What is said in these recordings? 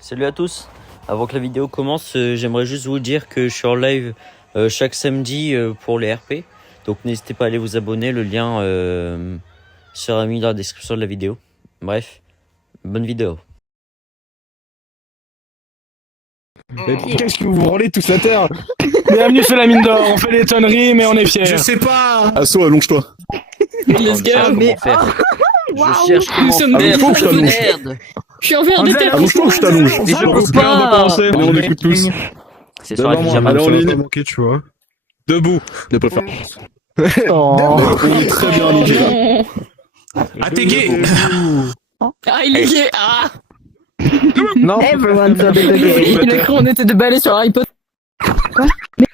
Salut à tous. Avant que la vidéo commence, j'aimerais juste vous dire que je suis en live chaque samedi pour les RP. Donc n'hésitez pas à aller vous abonner, le lien sera mis dans la description de la vidéo. Bref, bonne vidéo. Qu'est-ce que vous branlez tous la terre? Bienvenue sur la mine d'or, on fait des tonneries mais on est fiers. Je sais pas. Asso, allonge-toi. Let's go. Comment faire. Wow. Je cherche comment sommes faire. allonge-toi, je t'allonge. Merde. Je suis envers des terres. Allonge-toi ou je t'allonge. Mais je peux On pas. va commencer. Allez, on écoute tous. C'est sur la Devant moi. pyjama. Allez, en Ça va ligne. pas manquer, tu vois. Debout. De préférence. Oh. On est très bien allongé là. Ah, t'es gay. Ah, il est gay. Ah. Non. Everyone's a bit gay. Il a cru qu'on était de balais sur Harry Potter.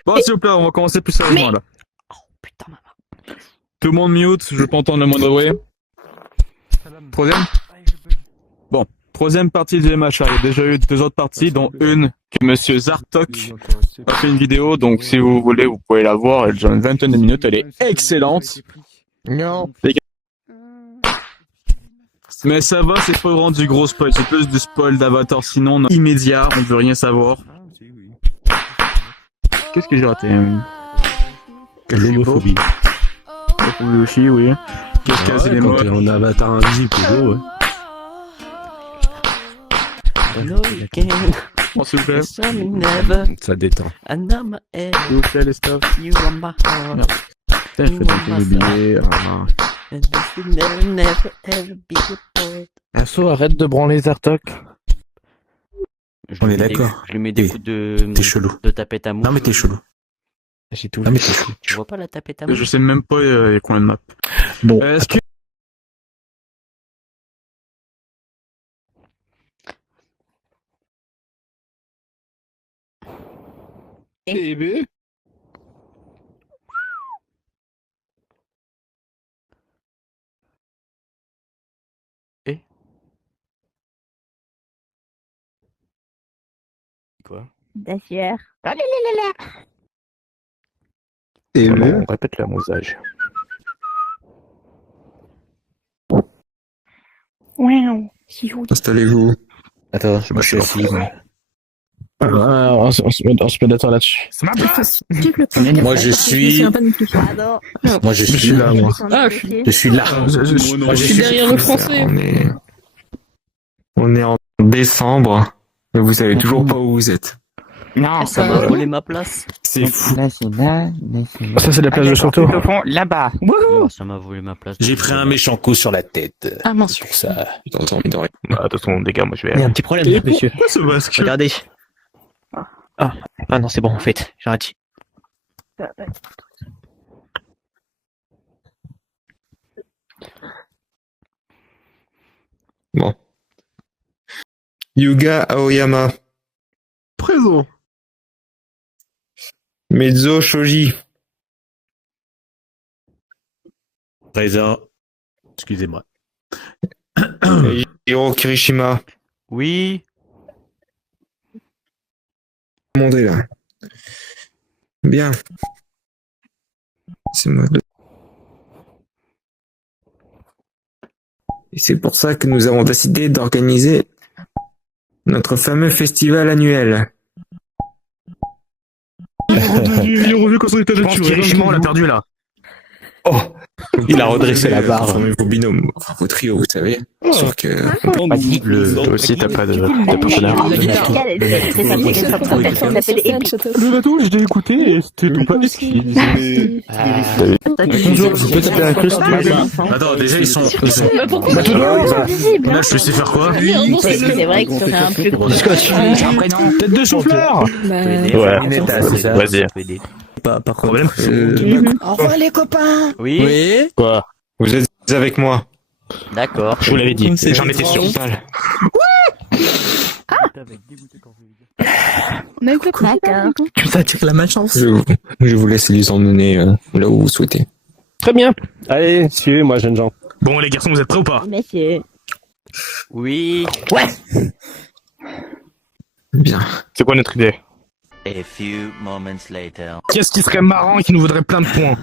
Bon, s'il vous plaît, on va commencer plus sérieusement là. Putain, maman. Tout le monde mute, je peux entendre le moindre bruit. Troisième. Bon, troisième partie du MHA. Il y a déjà eu 2 autres parties, dont une que Monsieur Zartok a fait une vidéo. Donc, si vous voulez, vous pouvez la voir. Elle dure une vingtaine de minutes. Elle est excellente. Non. Mais ça va, c'est pas vraiment du gros spoil. C'est plus du spoil d'Avatar. Sinon, immédiat, on veut rien savoir. Qu'est-ce que j'ai raté? L'homophobie. Oui, aussi, oui. Qu'est-ce que c'est les mots? Quand t'es en avatar invisible, c'est beau, ouais. No, you can't. Bon, s'il vous plaît. Some never. Ça détend. I know my head. S'il vous plaît, les stuff. You are my heart. Je fais un peu de billets. And this will never, never, ever be apart. Asso, arrête de branler Zartok. On est d'accord. Je lui mets des T'es- coups de T'es chelou. tapette à mou. Non mais t'es chelou. J'ai tout Non mais t'es chelou. Tu vois pas la tapette à mou? Je sais même pas il y a combien de maps. Bon. Est-ce que... Bébé. Quoi? D'ailleurs. Et On répète l'amusage. Wow. installez-vous. Attends, Moi je suis assis. on se met d'accord là-dessus. Moi je suis. Pardon. Moi je suis là. Moi. Ah, Je suis là. Moi, Je suis derrière le français. On est en décembre. Et vous savez toujours pas où vous êtes. Non, Ça m'a volé ma place. C'est fou. Ça, c'est la place de Chanteau. Là-bas. Oh, ça m'a volé ma place. J'ai pris un méchant coup sur la tête. Ah, mince. Pour ça. Tu t'entends, mine de rien. Bah, attention, les gars, moi je vais. Il y a un petit problème, Et monsieur. pourquoi ce masque? Regardez. Ah non, c'est bon, en fait. J'arrête. Bon. Yuga Aoyama. Présent. Mezzo Shoji. Reza. Excusez-moi. Hiro Kirishima. Oui. Demandez là. Bien. C'est moi. Et c'est pour ça que nous avons décidé d'organiser notre fameux festival annuel. Il est revenu quand son état naturel. on l'a perdu là. Oh, Il a redressé la barre. Formez vos binômes, enfin, vos trios, vous savez. Sûr que Toi aussi, t'as pas de partenaire. La guitare. Le bateau, je l'ai écouté et c'était tout pas ce qu'il disait. bonjour, vous pouvez taper un crush. Attends, déjà ils sont... Bah, pourquoi Bah, tout le monde. Là je sais faire quoi? Merde, non, c'est C'est vrai que tu aurais un plus gros. Tête de souffleur. Vas-y. Pas problème. Au revoir les copains. Oui. Quoi? Vous êtes avec moi. D'accord. Je vous l'avais dit. J'en étais sûr. On a eu le D'accord. Ça tire la malchance. Je vous laisse les emmener là où vous souhaitez. Très bien. Allez, suivez-moi, jeunes gens. Bon les garçons, vous êtes prêts ou pas? Messieurs. Oui. Bien. C'est quoi notre idée? A few moments later. Qu'est-ce qui serait marrant et qui nous vaudrait plein de points?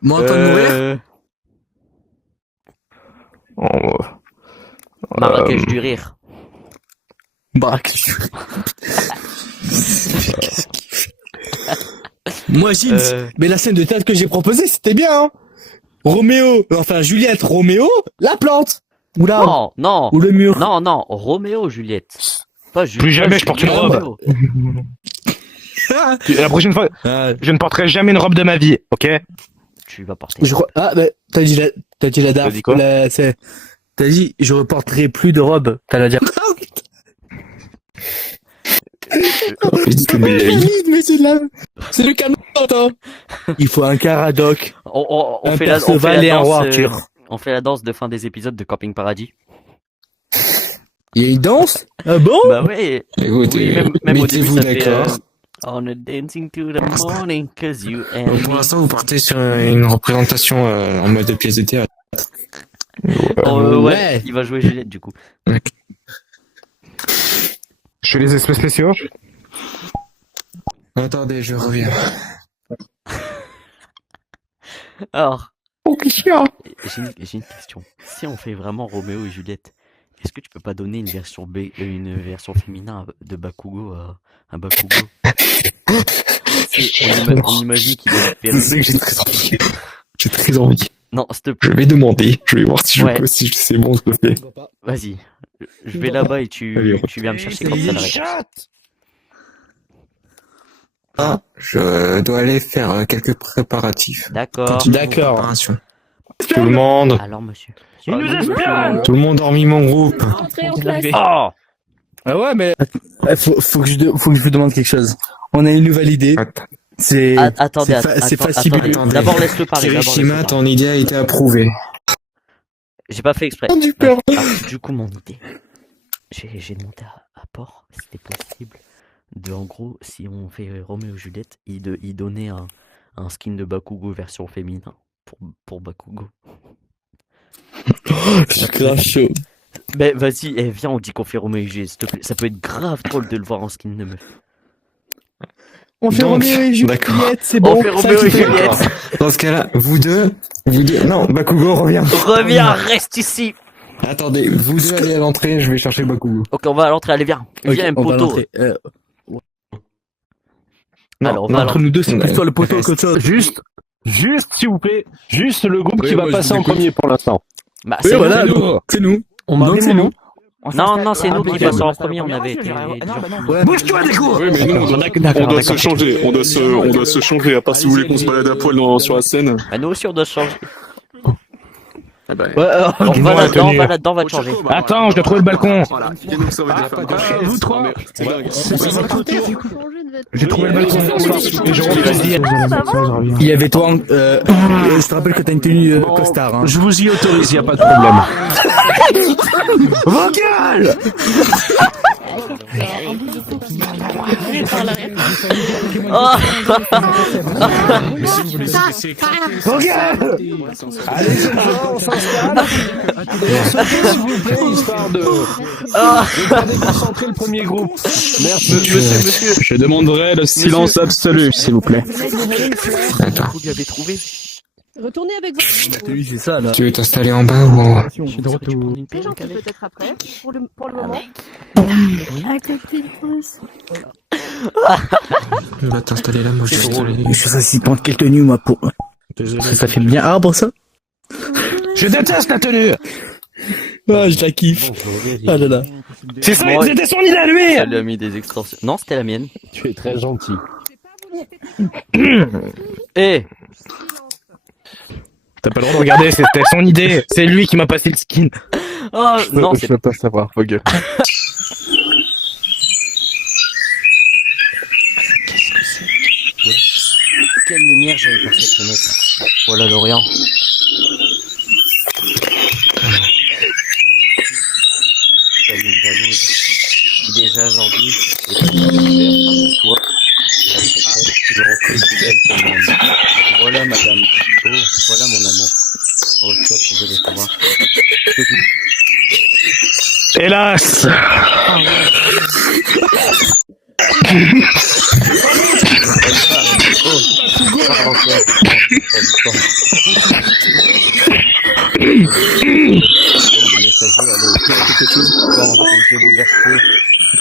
Moi en train de mourir. Marrakech du rire. Braque. Moi, Gilles, mais la scène de théâtre que j'ai proposée, c'était bien, hein. Roméo, enfin Juliette, Roméo, la plante. Ou là, Non, non, ou le mur. non, non, Roméo, Juliette. Pas Juliette. Plus jamais je porte une robe. La prochaine fois, Ah, je ne porterai jamais une robe de ma vie, ok? Tu vas porter. je crois. Ah, bah, t'as dit la T'as DAF. dit quoi T'as dit, je reporterai plus de robes. T'as la DAF. Je dis comme il l'a dit. Mais c'est le canon, hein. Il faut un caradoc, On un fait la Perceval et un danse, roi Arthur. on fait la danse de fin des épisodes de Camping Paradis. Il y a une danse? Ah bon? Bah ouais. Écoutez, Oui, même au début, mettez-vous ça fait d'accord. On a dancing to the morning, cause you and Donc, pour me. l'instant, vous partez sur une représentation en mode de pièce de théâtre. Oh, ouais, Ouais. il va jouer Juliette du coup. Je fais les espèces spéciaux. Attendez, je reviens. Alors, Oh, quel chien. j'ai une question. Si on fait vraiment Roméo et Juliette, est-ce que tu peux pas donner une version une version féminin de Bakugo à un Bakugo? On imagine qu'il a Je sais que j'ai très envie. J'ai très envie. Non, s'il te Je plaît, vais demander. Je vais voir si je Ouais. peux, si c'est bon, s'il te plaît. vas-y. Je vais là-bas et Allez, tu viens me chercher comme ça la réponse. Ah, je dois aller faire quelques préparatifs. D'accord. Continuez vos D'accord. préparations. Tout le monde. Alors, monsieur. Il nous espionne! Tout le monde hormis mon groupe. Entrez en classe. Oh! Ah ouais, mais faut que je vous demande quelque chose. On a une nouvelle idée. Attends. C'est Attendez, c'est facile. attendez. D'abord, laisse-le parler. Kirishima, ton idée a été approuvée. J'ai pas fait exprès. Du peur. Alors, du coup, mon idée, j'ai demandé à Port si c'était possible de, en gros, si on fait Roméo et Juliette, il donnait un skin de Bakugo version féminin pour Bakugo. C'est grave chaud. Ben vas-y, viens, on dit qu'on fait Roméo et Juliette, s'il te plaît. Ça peut être grave drôle de le voir en skin de meuf. On fait Donc, Roméo et Juliette, d'accord. c'est bon. On fait Roméo et Juliette. Dans ce cas-là, vous deux, non, Bakugo, reviens. Reviens, reste ici. Attendez, vous deux allez à l'entrée, je vais chercher Bakugo. Ok, on va à l'entrée, allez, viens. Viens, on va poteau. l'entrer. Alors, on va à Entre nous deux, c'est Ouais. plus toi le poteau Reste. qu'autre chose. Juste, s'il vous plaît, juste le groupe Oui, qui va moi, je passer vous en écoute. premier pour l'instant. Bah, Oui, c'est voilà, nous. donc, c'est nous. On Donc, c'est nous. Non, c'est nous qui ok. passons en premier, on avait été. Ouais. Bouge-toi des coups! Oui, mais nous, on doit se changer. On doit se changer. À part si vous voulez qu'on se balade à poil sur la scène. Bah, nous aussi, on doit se changer. Ouais, On va là-dedans, on va te changer. Attends, je dois trouver le balcon. Voilà. Il nous sauve des femmes. vous trois. C'est dingue. J'ai trouvé le balcon. Et je reviens. Il y avait toi, je te rappelle que t'as une tenue costard, hein. Je vous y autorise, y a pas de problème. Vos gueules! Oh Mais si vous voulez se laisser éclater, Vos gueules! Allez, c'est bon, on s'installe. S'il vous plaît, histoire de pas déconcentrer le premier groupe. Merci. Monsieur. Je demanderai le silence absolu, s'il vous plaît. Attends, Vous l'avez trouvé. Retournez avec votre. Oui, c'est ça, là. tu veux t'installer en bas ou en haut? Je suis de retour. Les gens peut-être après, pour le moment. Tu vas t'installer là, moi je vais t'installer. Je sais si prendre quelle tenue, moi, pour. Désolé. Ça fait bien arbre, ça? Je déteste la tenue. Ah, je la kiffe. Ah là là. C'est ça, Moi, c'était son idée à lui. Ça lui a mis des extensions. Non, c'était la mienne. Tu es très gentil. Eh, T'as pas le droit de regarder, c'était son idée. C'est lui qui m'a passé le skin. oh, non, c'est peux pas savoir, vos gueules. quelle lumière j'avais par cette fenêtre. Voilà l'Orient. Déjà aujourd'hui, et pas de toi. Voilà madame. Oh, voilà mon amour. Oh, ça, vous pouvez le savoir. Hélas.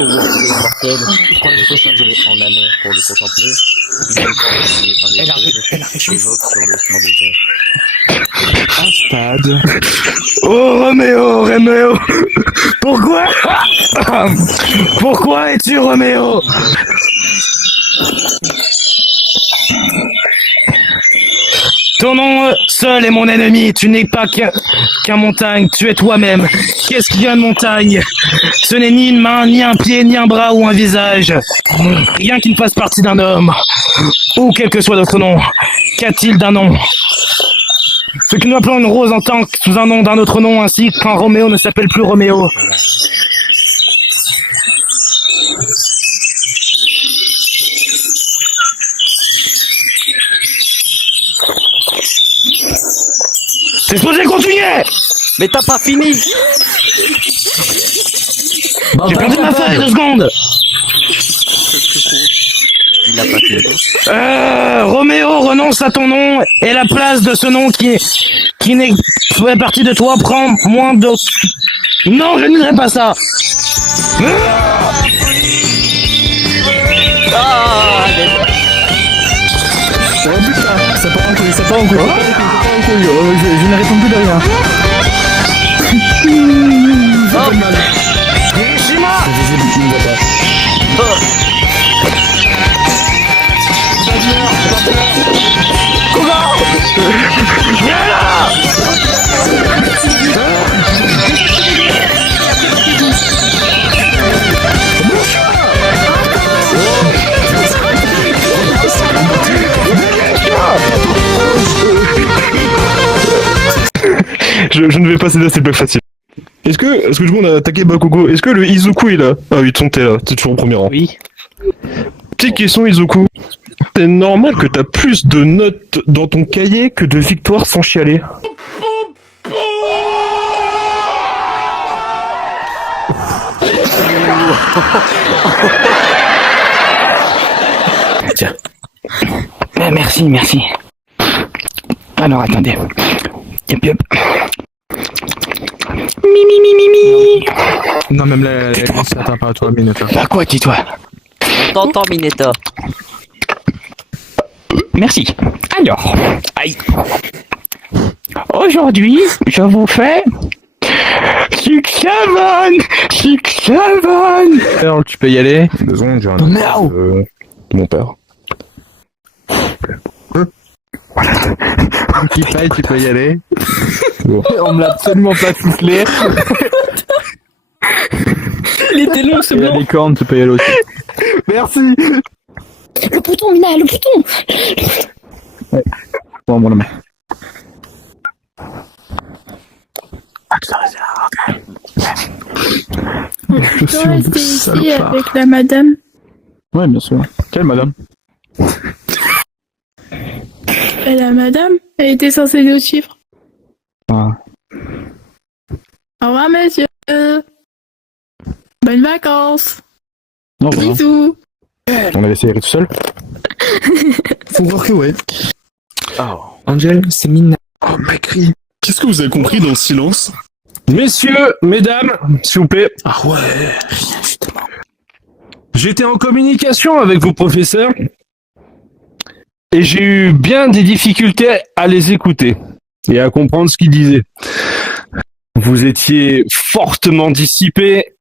faut voir le mortel en la mer pour le contempler. Elle a réchauffé sur le champ de terre. Un stade. Oh Roméo, Roméo, pourquoi pourquoi es-tu Roméo? Ton nom seul est mon ennemi, tu n'es pas qu'un montagne, tu es toi-même. Qu'est-ce qu'il y a de montagne? Ce n'est ni une main, ni un pied, ni un bras ou un visage. Rien qui ne fasse partie d'un homme, ou quel que soit notre nom. Qu'a-t-il d'un nom? Ce que nous appelons une rose en tant que sous un nom d'un autre nom, ainsi qu'un Roméo ne s'appelle plus Roméo. C'est supposé continuer! Mais t'as pas fini! J'ai perdu ma feuille, 2 secondes! Il a pas fini. Roméo, renonce à ton nom et la place de ce nom qui n'est fait partie de toi prend moins de... Non, je ne dirai pas ça! Ah, allez. Ça part en couille, ça part en couille. Je ne réponds plus de rien. Hiroshima! Viens là! Je ne vais pas céder à ces blagues faciles. Est-ce que tout le monde a attaqué Bakugo? Est-ce que le Izuku est là? Ah oui, t'es là, t'es toujours au premier rang. Oui. Petite question Izuku. C'est normal que t'as plus de notes dans ton cahier que de victoires sans chialer. Tiens. Merci, merci. Alors attendez. Yep, yep. Mi. Non, même la température Mineta. Bah quoi, dis-toi? On t'entend, Mineta. Merci. Alors, aïe. Aujourd'hui, je vous fais... Suxavon! Earl, tu peux y aller? 2 secondes, j'ai un... Merde. Mon père. Qui paye, tu peux y aller. On me l'a absolument pas soufflé. Il était long, ce Il y a blanc. des cornes, tu peux y aller aussi. Merci. Le bouton, Mina, le bouton. Bon, mon homme. Je suis rester ici avec la madame. Ouais, bien sûr. Quelle madame? Et la madame, elle était censée aider au chiffre. Ah. Au revoir, monsieur. Bonnes vacances. Non, vraiment. Bisous. On a laissé Eric tout seul? Faut voir que ouais. Angel, c'est Mina. Oh, Macri. Qu'est-ce que vous avez compris dans le silence? Messieurs, mesdames, s'il vous plaît. Ah ouais. J'étais en communication avec vos professeurs et j'ai eu bien des difficultés à les écouter et à comprendre ce qu'ils disaient. Vous étiez fortement dissipés,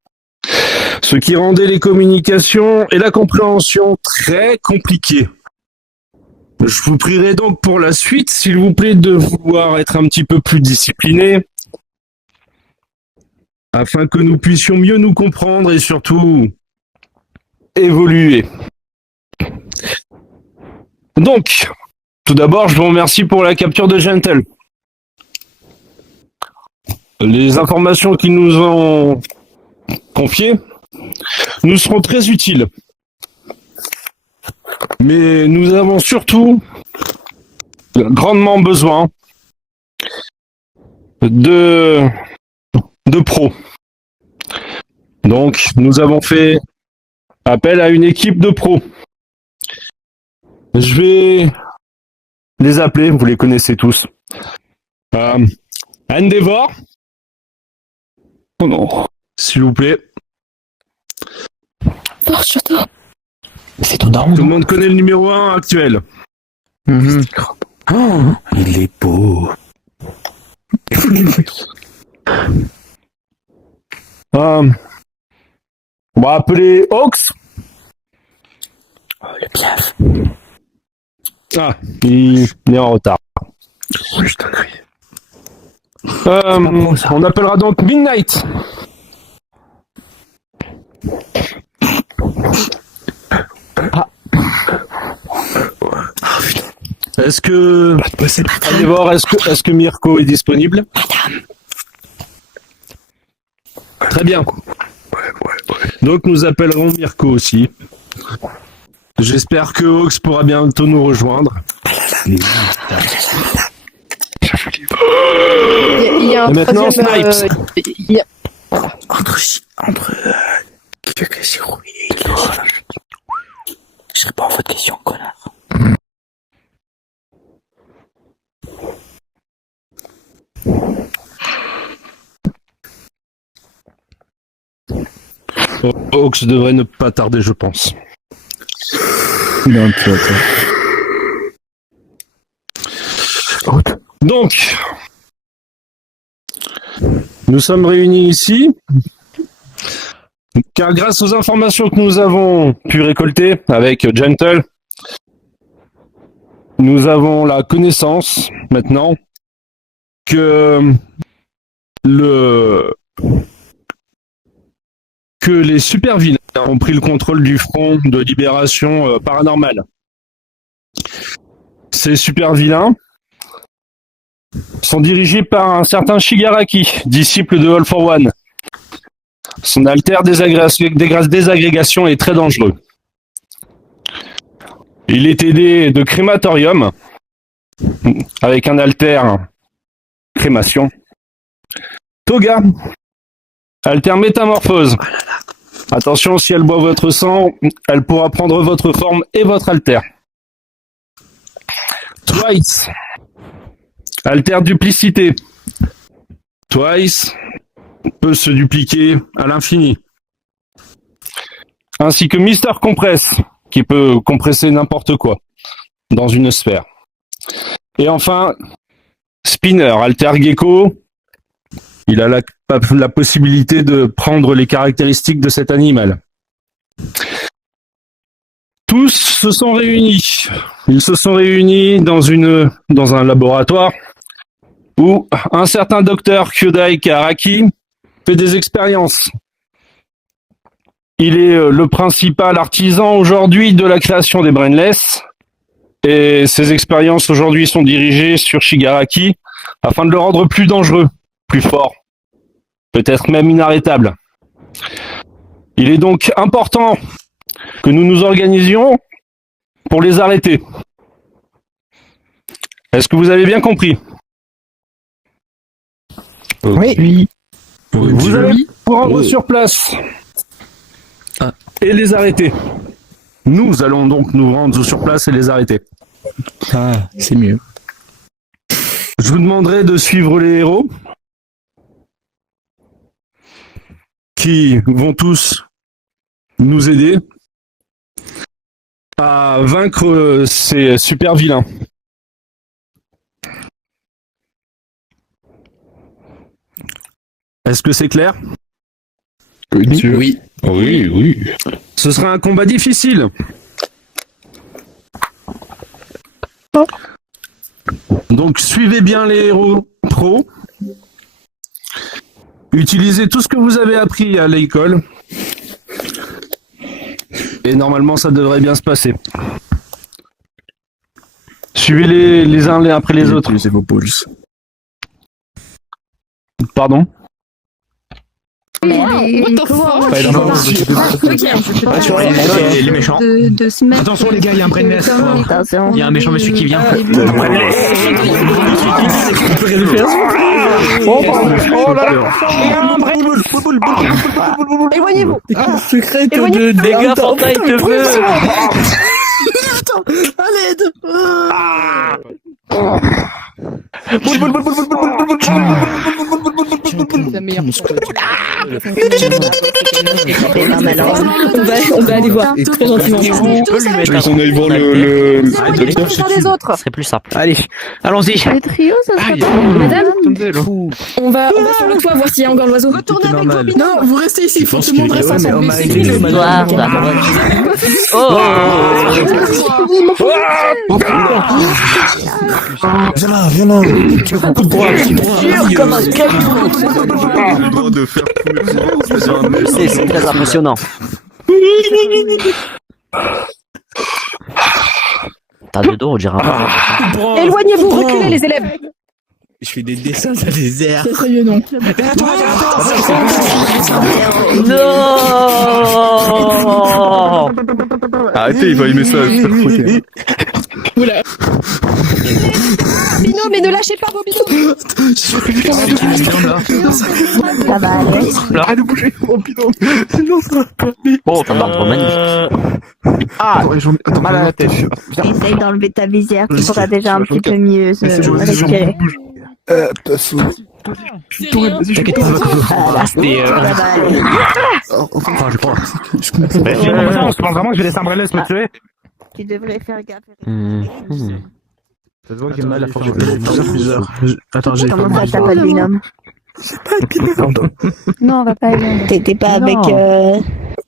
ce qui rendait les communications et la compréhension très compliquées. Je vous prierai donc pour la suite, s'il vous plaît, de vouloir être un petit peu plus disciplinés afin que nous puissions mieux nous comprendre et surtout évoluer. Donc, tout d'abord, je vous remercie pour la capture de Gentle. Les informations qu'ils nous ont confiées nous seront très utiles. Mais nous avons surtout grandement besoin de pros. Donc, nous avons fait appel à une équipe de pros. Je vais les appeler, vous les connaissez tous. Endeavor. Oh non, s'il vous plaît. surtout. C'est ton daron. Tout le monde connaît le numéro 1 actuel. Oh, il est beau. On va appeler Hawks. Le piaf. Ah, il est en retard. On appellera donc Midnight. Est-ce que... Allez voir, est-ce que Mirko est disponible? Très bien. Donc nous appellerons Mirko aussi. J'espère que Hawks pourra bientôt nous rejoindre. Il y a un Et maintenant, troisième, Snipes. il y a- Entre Kirkashiro et Lola. Je réponds à votre question, connard. Hawks devrait ne pas tarder, je pense. Donc, nous sommes réunis ici, car grâce aux informations que nous avons pu récolter avec Gentle, nous avons la connaissance maintenant que les super vilains ont pris le contrôle du front de libération paranormale. Ces super vilains sont dirigés par un certain Shigaraki, disciple de All for One. Son alter désagrégation est très dangereux. Il est aidé de crématorium, avec un alter crémation. Toga, alter métamorphose. Attention, si elle boit votre sang, elle pourra prendre votre forme et votre alter. Twice, alter duplicité. Twice peut se dupliquer à l'infini. Ainsi que Mister Compress, qui peut compresser n'importe quoi dans une sphère. Et enfin, Spinner, alter gecko. Il a la possibilité de prendre les caractéristiques de cet animal. Tous se sont réunis. Ils se sont réunis dans un laboratoire où un certain docteur Kyodai Karaki fait des expériences. Il est le principal artisan aujourd'hui de la création des Brainless et ses expériences aujourd'hui sont dirigées sur Shigaraki afin de le rendre plus dangereux, plus fort, peut-être même inarrêtable. Il est donc important que nous nous organisions pour les arrêter. Est-ce que vous avez bien compris? Oui. Vous allez vous rendre sur place et les arrêter. Nous allons donc nous rendre sur place et les arrêter. Ah, c'est mieux. Je vous demanderai de suivre les héros qui vont tous nous aider à vaincre ces super vilains. Est-ce que c'est clair? Oui. Oui. Ce sera un combat difficile. Donc suivez bien les héros pro. Utilisez tout ce que vous avez appris à l'école. Et normalement ça devrait bien se passer. Suivez les uns après les autres. Utilisez vos pulses. Pardon? What the fuck? Les méchants. De se mettre. Attention les gars, il y a un brainless. Il y a un méchant monsieur qui vient. Éloignez-vous. Secret Éloignez- Les gars, Fortnite te veut. La meilleure. On va aller voir, très gentiment. On peut lui mettre On aille voir le des autres. Ce serait plus simple. Allez, allons-y. Le trio, ça serait pas Madame, on va sur le toit voir s'il y a encore l'oiseau. Non, vous restez ici, il faut que tout le monde reste ensemble. Viens là. C'est très impressionnant. T'as de dos, on dirait un... Éloignez-vous, reculez les élèves. Je fais des dessins dans les airs. C'est sérieux, non. Non. Arrêtez, il va aimer ça. Oula. Bino, mais ne lâchez pas vos binômes. Ça va aller. Arrête de bouger. Oh putain. Oh, t'as un magnifique. Ah, mal à la tête. Essaye d'enlever ta visière, tu pourras déjà un petit peu mieux respirer. T'inquiète pas, Voilà. Ça va aller. Enfin, je crois. On se pense vraiment que je vais laisser un brelet se me tuer. Tu devrais faire gaffe. Ça se voit que j'ai mal à force de plusieurs. Attends, j'ai Comment ça, t'as pas de binôme? Non, on va pas aller. T'étais pas avec...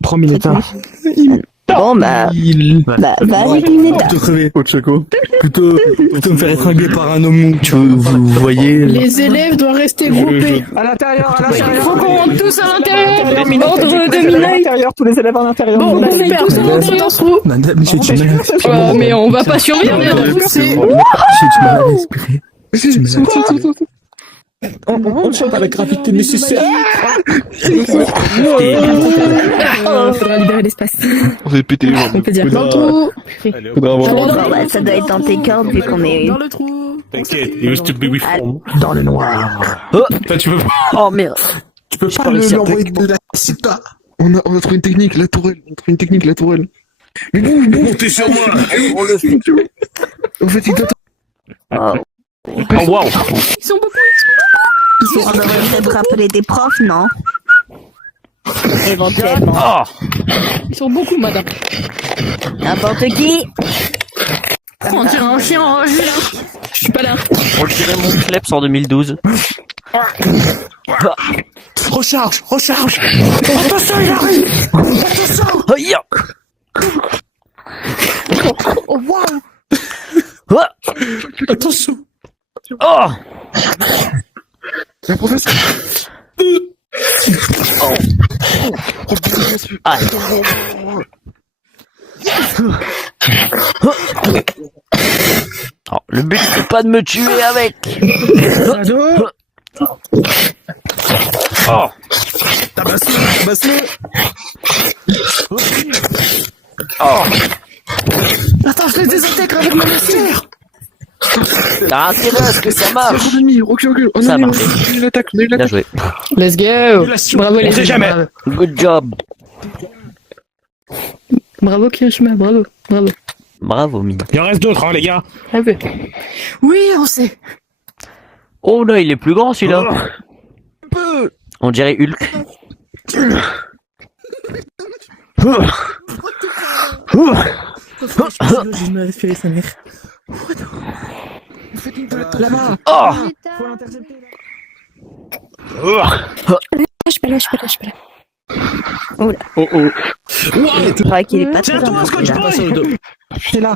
Promis l'état. Bon, bah, va avec Mineta. Plutôt crever, Ochako. Plutôt me faire étrangler par un homme mou. Vous voyez. Les élèves doivent rester groupés. À l'intérieur, à Il l'intérieur. faut qu'on rentre tous à l'intérieur. Ordre de Minette. Tous les élèves à l'intérieur. Bon, on fait tous à l'intérieur. Madame, j'ai du mal à respirer. Mais on va pas survivre. J'ai du mal à respirer. J'ai du mal à respirer. On chante à la gravité nécessaire. Faudra libérer l'espace. On s'est pété les On jambes. peut dire. Dans le trou. Faudra avoir. Bon, bah, ça doit être dans tes cordes vu qu'on est... Dans le trou. T'inquiète, it used to be with form. Dans le noir. Toi, tu peux pas. Oh merde. Tu peux pas l'envoyer de la. C'est pas. On a trouvé une technique, la tourelle. On a trouvé une technique, la tourelle. Mais bouge, montez sur moi. En fait, il t'attend. Oh waouh. Ils sont beaucoup. On devrait peut-être rappeler des profs, non? Éventuellement. Oh. Ils sont beaucoup, madame. N'importe qui. On dirait un chien enragé, là. Je suis pas là. On dirait mon kleps en 2012. Recharge. Attention, il arrive. Attention. Oh, yeah. Oh, waouh. Oh. Attention. Oh. La professeure. Ah. Oh, le but c'est pas de me tuer avec. Oh. Tabasse-le. Oh. Attends, je les désintègre avec mon laser. T'as intérêt à ce que ça marche. Recule. Ça a marché. On a une attaque. Bien joué. Let's go. Bravo les sait jamais. Good job. Bravo Kirishima, bravo. Bravo Mine. Il en reste d'autres, hein, les gars. Oui, on sait. Oh là, il est plus grand celui-là. On dirait Hulk. J'ai mal respirer sa mère. Là-bas. Oh. Je suis pas là. Oula. Oh. Je crois qu'il est pas très Tiens-toi, gentil, là. Scotch-Boy. C'est là.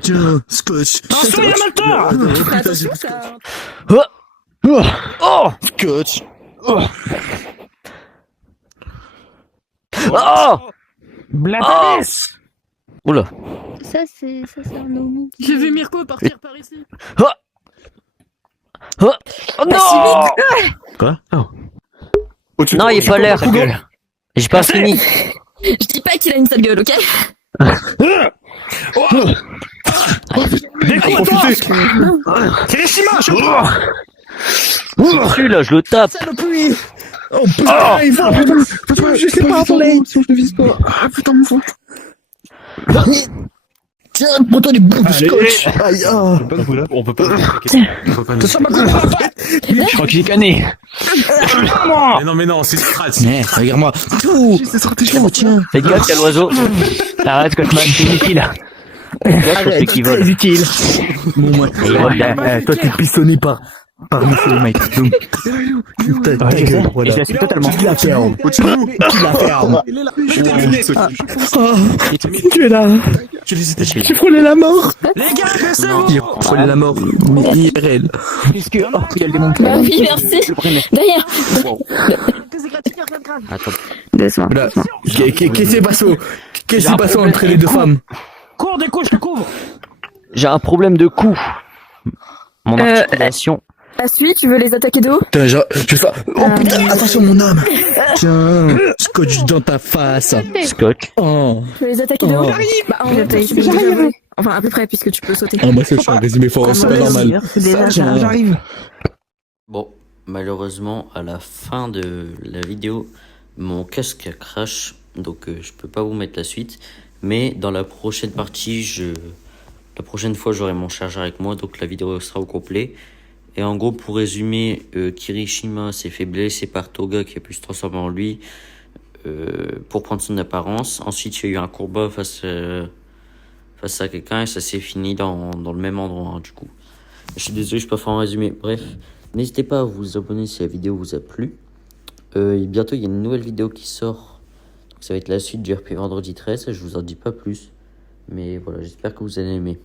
Tiens, scotch. Attention, il y a Malta. Attention, ça. Oh. Scotch. Oh. Blatanis. Oula. Ça, c'est un homme. J'ai vu Mirko partir par ici. Oh non. Quoi? Non, il est pas l'air. J'ai pas fini. Je dis pas qu'il a une sale gueule, ok? Kirishima, Celui-là, je le tape. Saloperie. Oh putain, il va. Putain, je sais pas, attendez. Si je ne vise pas. Ah putain, mon fou. Tiens, prends-toi des bouts de scotch. Aïe, ah. On peut pas. Ça m'a coupé la tête. Je crois qu'il est cané. Mais non, c'est Strat. Mais, regarde-moi. Tout. C'est stratégie. Tiens. Fais gaffe, y'a l'oiseau. Arrête, Scotchman, c'est inutile. Arrête, qui vole. Très utile. Bon, moi, toi, t'es pistonné par Michel, mec. Donc, ta gueule, voilà. Je l'assume totalement. Qui la ferme? Qui la ferme? Tu es là. Tu frôlais la mort. Il prenait la mort, mais IRL. Puisque, oh, il y a le démon. Bah oui, merci. Derrière. Attends. Doucement. Voilà. Qu'est-ce qui s'est passé? Qu'est-ce qui s'est passé entre les deux femmes? Cours, déco, je te couvre. J'ai un problème de cou. Mon articulation. La suite, tu veux les attaquer d'eau? Putain, je vais faire... Oh putain, attention mon âme. Tiens, scotch dans ta face. Scotch. Oh. Tu veux les attaquer d'eau? Oh. Bah, en fait, tu peux déjà voler. Enfin, à peu près, puisque tu peux sauter. Oh bah c'est un résumé fort, c'est pas normal. Déjà, J'arrive. Bon, malheureusement, à la fin de la vidéo, mon casque a crash, donc je peux pas vous mettre la suite. Mais dans la prochaine partie, la prochaine fois, j'aurai mon chargeur avec moi, donc la vidéo sera au complet. Et en gros, pour résumer, Kirishima s'est fait blesser par Toga qui a pu se transformer en lui pour prendre son apparence. Ensuite, il y a eu un combat face à quelqu'un et ça s'est fini dans le même endroit, hein, du coup. Je suis désolé, je peux pas faire un résumé. Bref, n'hésitez pas à vous abonner si la vidéo vous a plu. Et bientôt, il y a une nouvelle vidéo qui sort. Donc, ça va être la suite du RP vendredi 13. Je vous en dis pas plus. Mais voilà, j'espère que vous allez aimer.